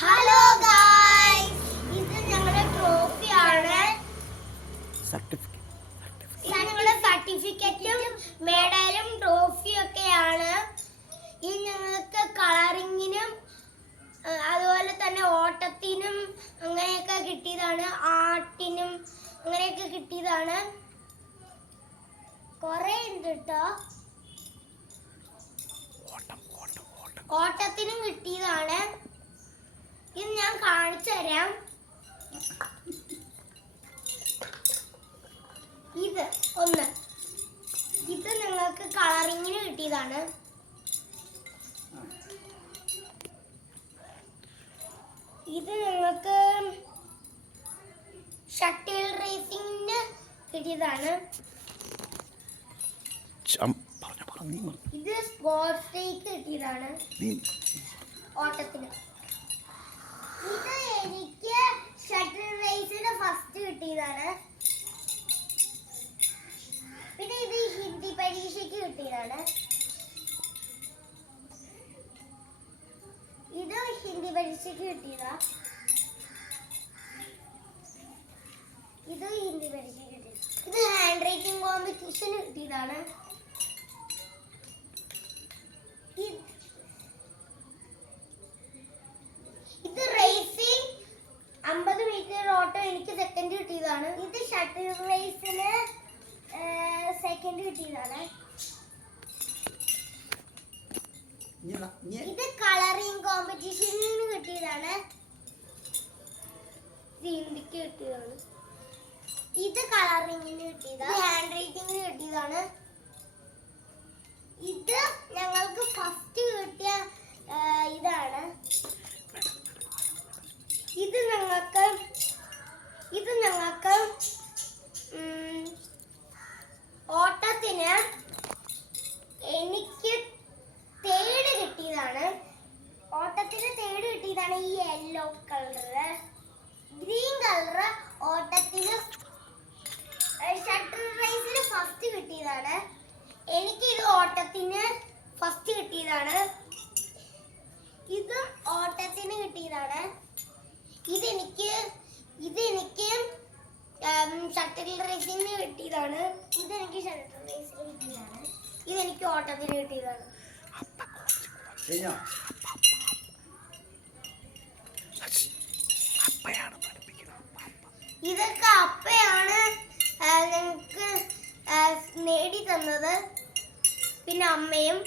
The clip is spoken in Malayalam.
ഹലോ ഗായ്സ്, ഇത് ഞങ്ങളുടെ ട്രോഫിയാണ്. ഞങ്ങളുടെ സർട്ടിഫിക്കറ്റും മെഡലും ട്രോഫിയും ഒക്കെയാണ്. ഈ ഞങ്ങൾക്ക് കളറിങ്ങിനും അതുപോലെ തന്നെ ഓട്ടത്തിനും അങ്ങനെയൊക്കെ കിട്ടിയതാണ്. ആർട്ടിനും അങ്ങനെയൊക്കെ കിട്ടിയതാണ്. കുറെ ഉണ്ട് കേട്ടോ. ഓട്ടത്തിനും കിട്ടിയതാണ്. ഇത് ഞാൻ കാണിച്ചു തരാം. ഇത് ഒന്ന്, ഇത് നിങ്ങൾക്ക് കളറിങ്ങിന് കിട്ടിയതാണ്. ഇത് നിങ്ങൾക്ക് ഷട്ടിൽ റേസിംഗിന് കിട്ടിയതാണ്. ഇത് സ്പോർട്സ് ഡേക്ക് കിട്ടിയതാണ്, ഓട്ടത്തിന്. ഇത് എനിക്ക് ഷട്ടിൽ റേസിന് ഫസ്റ്റ് കിട്ടിയതാണ്. പിന്നെ ഇത് ഹിന്ദി പരീക്ഷയ്ക്ക് കിട്ടിയതാണ്. ഇത് ഹിന്ദി പരീക്ഷയ്ക്ക് കിട്ടിയതാ. ഇത് ഹിന്ദി പരീക്ഷയ്ക്ക് കിട്ടിയത്. ഇത് ഹാൻഡ് റൈറ്റിംഗ് കോമ്പറ്റീഷന് കിട്ടിയതാണ്. ഇത് റേസിംഗ് 50 മീറ്റർ ഓട്ടം എനിക്ക് സെക്കൻഡ് കിട്ടിയതാണ്. ഇത് ഷട്ടിൽ റേസിന് സെക്കൻഡ് കിട്ടിയതാണ്. ഇത് കളറിംഗ് കോമ്പറ്റീഷന് കിട്ടിയതാണ്. ഹിന്ദിക്ക് കിട്ടിയതാണ്. ഇത് കളറിംഗിന് കിട്ടിയതാണ്. ഹാൻഡ് റൈറ്റിംഗിന് കിട്ടിയതാണ്. ഇത് ഞങ്ങൾക്ക് ഫസ്റ്റ് കിട്ടിയ ഇതാണ്. ഇത് ഞങ്ങൾക്ക് ഓട്ടത്തിന് എനിക്ക് തേർഡ് കിട്ടിയതാണ്. ഓട്ടത്തിന് തേർഡ് കിട്ടിയതാണ്. ഈ യെല്ലോ കളറ്, ഗ്രീൻ കളറ് ഓട്ടത്തിന് ഷട്ടിൽ റേസിന് ഫസ്റ്റ് കിട്ടിയതാണ്. എനിക്ക് ഇത് ഓട്ടത്തിന് ഫസ്റ്റ് കിട്ടിയതാണ്. ഇതും ഓട്ടത്തിന് കിട്ടിയതാണ്. ഇതെനിക്ക് ഷട്ടിൽ റേസിന് കിട്ടിയതാണ്. ഇതെനിക്ക് ഷട്ടിൽ റേസിന് കിട്ടിയതാണ്. ഇതെനിക്ക് ഓട്ടത്തിന് കിട്ടിയതാണ്. ഇതൊക്കെ അപ്പയാണ് ഞങ്ങൾക്ക് നേടി തന്നത്. പിന്നെ അമ്മയും